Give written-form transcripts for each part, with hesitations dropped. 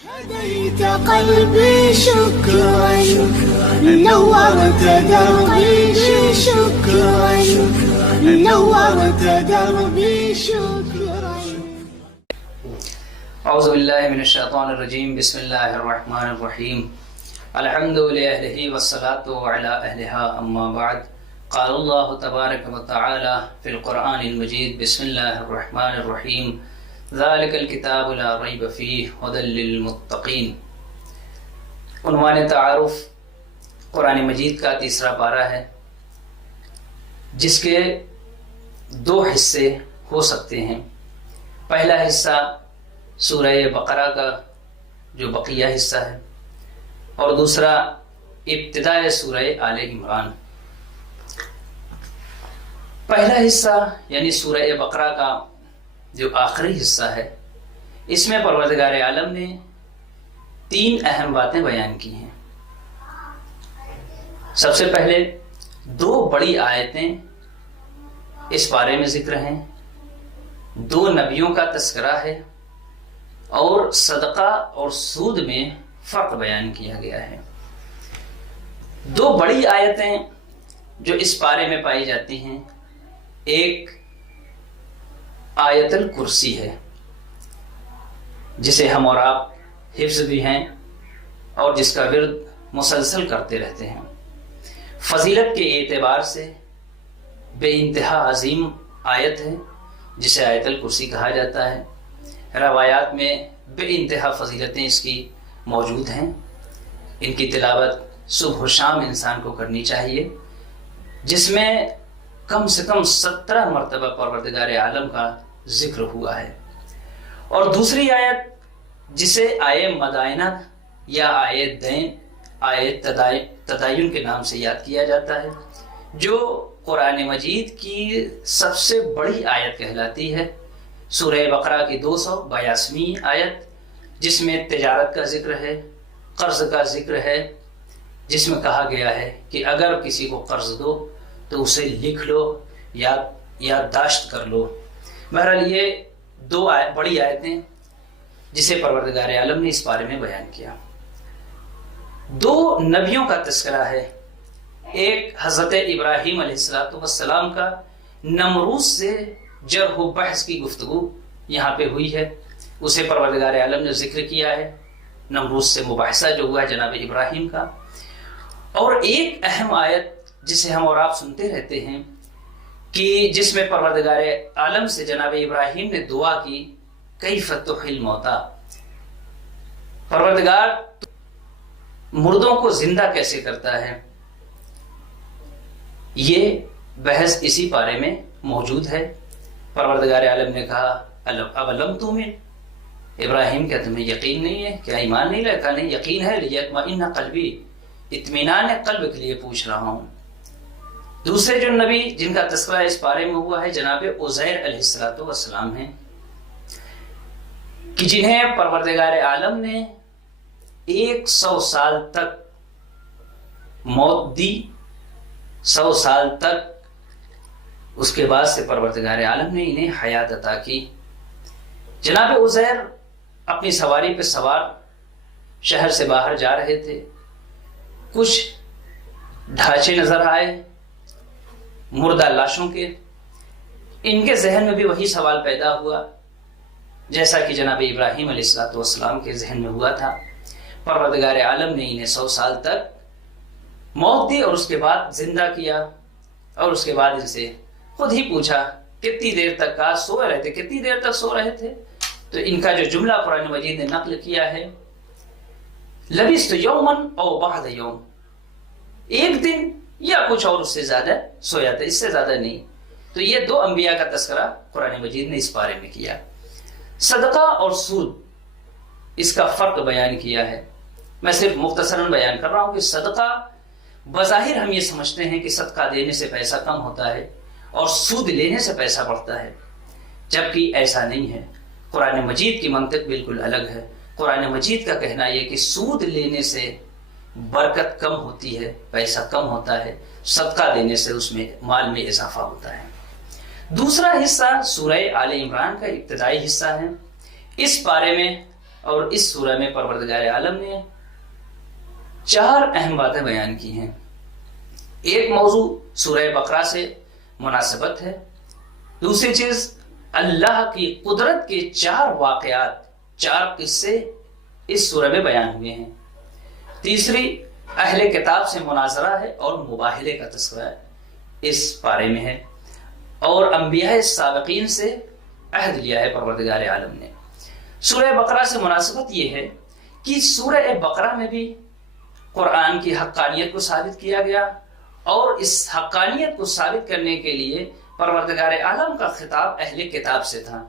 هديت قلبي شكرا نورت دربي شكرا نورت دربي شكرا. اعوذ باللہ من الشیطان الرجیم. بسم اللہ الرحمن الرحیم. الحمد لأہلہ والصلاة علی اہلہا. اما بعد. قال اللہ تبارک وتعالی فی القرآن المجید. بسم اللہ الرحمن الرحیم. ذالک الکتاب لا ریب فیہ ھدی للمتقین. عنوان تعارف قرآن مجید کا تیسرا پارہ ہے، جس کے دو حصے ہو سکتے ہیں. پہلا حصہ سورہ بقرہ کا جو بقیہ حصہ ہے، اور دوسرا ابتداء سورہ آل عمران. پہلا حصہ یعنی سورہ بقرہ کا جو آخری حصہ ہے، اس میں پروردگار عالم نے تین اہم باتیں بیان کی ہیں. سب سے پہلے دو بڑی آیتیں اس بارے میں ذکر ہیں، دو نبیوں کا تذکرہ ہے، اور صدقہ اور سود میں فرق بیان کیا گیا ہے. دو بڑی آیتیں جو اس پارے میں پائی جاتی ہیں، ایک آیت الکرسی ہے، جسے ہم اور آپ حفظ بھی ہیں اور جس کا ورد مسلسل کرتے رہتے ہیں. فضیلت کے اعتبار سے بے انتہا عظیم آیت ہے، جسے آیت الکرسی کہا جاتا ہے. روایات میں بے انتہا فضیلتیں اس کی موجود ہیں. ان کی تلاوت صبح و شام انسان کو کرنی چاہیے، جس میں کم سے کم 17 مرتبہ پروردگار عالم کا ذکر ہوا ہے. اور دوسری آیت جسے آیے مدائنہ یا آیے دین، آیے تدائین کے نام سے یاد کیا جاتا ہے، جو قرآن مجید کی سب سے بڑی آیت کہلاتی ہے. سورہ بقرہ کی 282ویں آیت، جس میں تجارت کا ذکر ہے، قرض کا ذکر ہے، جس میں کہا گیا ہے کہ اگر کسی کو قرض دو تو اسے لکھ لو، یادداشت کر لو. بہرحال یہ دو بڑی آیتیں جسے پروردگار عالم نے اس بارے میں بیان کیا. دو نبیوں کا تذکرہ ہے. ایک حضرت ابراہیم علیہ السلام کا نمرود سے جرح و بحث کی گفتگو یہاں پہ ہوئی ہے، اسے پروردگار عالم نے ذکر کیا ہے. نمرود سے مباحثہ جو ہوا ہے جناب ابراہیم کا. اور ایک اہم آیت جسے ہم اور آپ سنتے رہتے ہیں، کہ جس میں پروردگار عالم سے جناب ابراہیم نے دعا کی، کیف تحیی الموتی، پروردگار مردوں کو زندہ کیسے کرتا ہے. یہ بحث اسی پارے میں موجود ہے. پروردگار عالم نے کہا اولم تؤمن، ابراہیم کیا تمہیں یقین نہیں ہے، کیا ایمان نہیں لایا؟ کہا نہیں، یقین ہے، لیطمئن قلبی، اطمینان قلب کے لیے پوچھ رہا ہوں. دوسرے جو نبی جن کا تذکرہ اس بارے میں ہوا ہے جناب عزیر علیہ السلام ہیں، کہ جنہیں پروردگار عالم نے 100 سال تک موت دی. 100 سال تک اس کے بعد سے پروردگار عالم نے انہیں حیات عطا کی. جناب عزیر اپنی سواری پہ سوار شہر سے باہر جا رہے تھے. کچھ ڈھانچے نظر آئے مردہ لاشوں کے. ان کے ذہن میں بھی وہی سوال پیدا ہوا جیسا کہ جناب ابراہیم علیہ السلام کے ذہن میں ہوا تھا. پروردگار عالم نے انہیں 100 سال تک موت دی اور اس کے بعد زندہ کیا، اور اس کے بعد ان سے خود ہی پوچھا کتنی دیر تک کا سو رہے تھے، کتنی دیر تک سو رہے تھے. تو ان کا جو جملہ قرآن مجید نے نقل کیا ہے، لبثت یوما او بعض یوم، ایک دن یا کچھ اور اس سے زیادہ سویا تھا، اس سے زیادہ نہیں. تو یہ دو انبیاء کا تذکرہ قرآن مجید نے اس بارے میں کیا. صدقہ اور سود، اس کا فرق بیان کیا ہے. میں صرف مختصراً بیان کر رہا ہوں کہ صدقہ بظاہر ہم یہ سمجھتے ہیں کہ صدقہ دینے سے پیسہ کم ہوتا ہے اور سود لینے سے پیسہ بڑھتا ہے، جبکہ ایسا نہیں ہے. قرآن مجید کی منطق بالکل الگ ہے. قرآن مجید کا کہنا یہ کہ سود لینے سے برکت کم ہوتی ہے، پیسہ کم ہوتا ہے، صدقہ دینے سے اس میں مال میں اضافہ ہوتا ہے. دوسرا حصہ سورہ آل عمران کا ابتدائی حصہ ہے. اس بارے میں اور اس سورہ میں پروردگار عالم نے 4 اہم باتیں بیان کی ہیں۔ ایک موضوع سورہ بقرہ سے مناسبت ہے، دوسری چیز اللہ کی قدرت کے 4 واقعات، 4 قصے اس سورہ میں بیان ہوئے ہیں، تیسری اہل کتاب سے مناظرہ ہے اور مباہلے کا تذکرہ اس پارے میں ہے، اور انبیاء سابقین سے عہد لیا ہے پروردگار عالم نے۔ سورہ بقرہ سے مناسبت یہ ہے کہ سورہ بقرہ میں بھی قرآن کی حقانیت کو ثابت کیا گیا، اور اس حقانیت کو ثابت کرنے کے لیے پروردگار عالم کا خطاب اہل کتاب سے تھا۔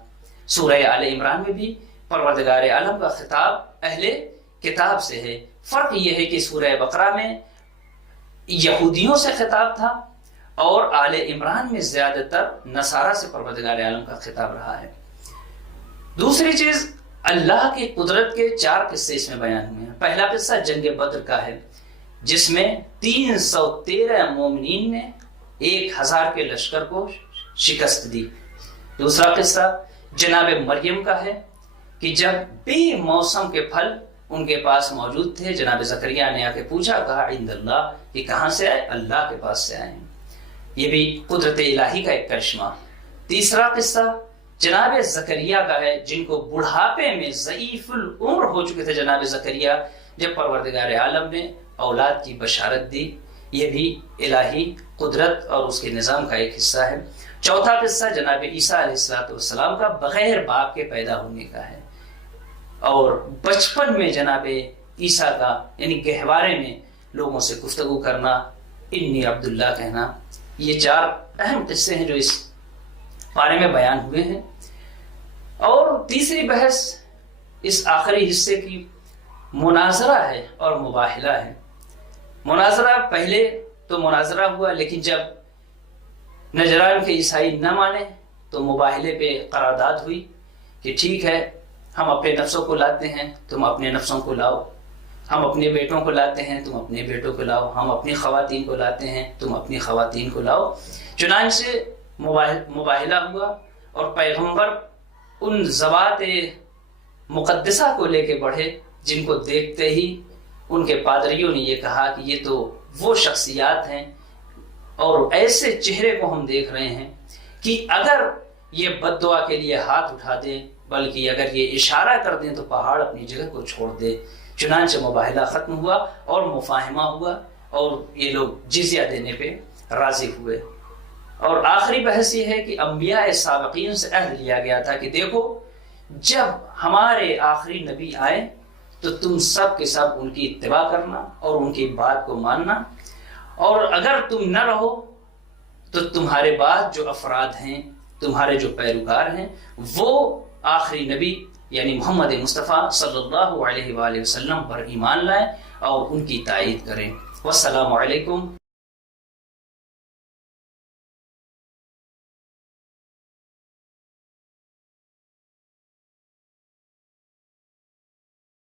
سورہ آل عمران میں بھی پروردگار عالم کا خطاب اہل کتاب سے ہے۔ فرق یہ ہے کہ سورہ بقرہ میں یہودیوں سے خطاب تھا اور آل عمران میں زیادہ تر نصارہ سے پروردگار عالم کا خطاب رہا ہے۔ دوسری چیز، اللہ کی قدرت کے 4 قصے اس میں بیان ہوئے ہیں۔ پہلا قصہ جنگ بدر کا ہے، جس میں 313 مومنین نے 1000 کے لشکر کو شکست دی۔ دوسرا قصہ جناب مریم کا ہے کہ جب بھی موسم کے پھل ان کے پاس موجود تھے، جناب زکریا نے آ کے پوچھا، کہا عند اللہ، کہ کہاں سے آئے؟ اللہ کے پاس سے آئے ہیں۔ یہ بھی قدرت الہی کا ایک کرشمہ۔ تیسرا قصہ جناب زکریا کا ہے، جن کو بڑھاپے میں ضعیف العمر ہو چکے تھے جناب زکریا، جب پروردگار عالم نے اولاد کی بشارت دی۔ یہ بھی الہی قدرت اور اس کے نظام کا ایک حصہ ہے۔ چوتھا قصہ جناب عیسیٰ علیہ السلام کا بغیر باپ کے پیدا ہونے کا ہے، اور بچپن میں جناب عیسیٰ کا یعنی گہوارے میں لوگوں سے گفتگو کرنا، انی عبداللہ کہنا۔ یہ 4 اہم قصے ہیں جو اس بارے میں بیان ہوئے ہیں۔ اور تیسری بحث اس آخری حصے کی مناظرہ ہے اور مباہلہ ہے۔ مناظرہ، پہلے تو مناظرہ ہوا، لیکن جب نجران کے عیسائی نہ مانے تو مباہلے پہ قرارداد ہوئی کہ ٹھیک ہے، ہم اپنے نفسوں کو لاتے ہیں، تم اپنے نفسوں کو لاؤ، ہم اپنے بیٹوں کو لاتے ہیں، تم اپنے بیٹوں کو لاؤ، ہم اپنی خواتین کو لاتے ہیں، تم اپنی خواتین کو لاؤ۔ چنانچہ مباہلہ ہوا، اور پیغمبر ان ذوات مقدسہ کو لے کے بڑھے جن کو دیکھتے ہی ان کے پادریوں نے یہ کہا کہ یہ تو وہ شخصیات ہیں اور ایسے چہرے کو ہم دیکھ رہے ہیں کہ اگر یہ بد دعا کے لیے ہاتھ اٹھا دیں، بلکہ اگر یہ اشارہ کر دیں تو پہاڑ اپنی جگہ کو چھوڑ دے۔ چنانچہ مباہلہ ختم ہوا اور مفاہمہ ہوا، اور یہ لوگ جزیہ دینے پہ راضی ہوئے۔ اور آخری بحث یہ ہے کہ انبیاء سابقین سے عہد لیا گیا تھا کہ دیکھو، جب ہمارے آخری نبی آئے تو تم سب کے سب ان کی اتباع کرنا اور ان کی بات کو ماننا، اور اگر تم نہ رہو تو تمہارے بعد جو افراد ہیں، تمہارے جو پیروکار ہیں، وہ آخری نبی یعنی محمد مصطفیٰ صلی اللہ علیہ وآلہ وسلم پر ایمان لائیں اور ان کی تائید کریں۔ والسلام علیکم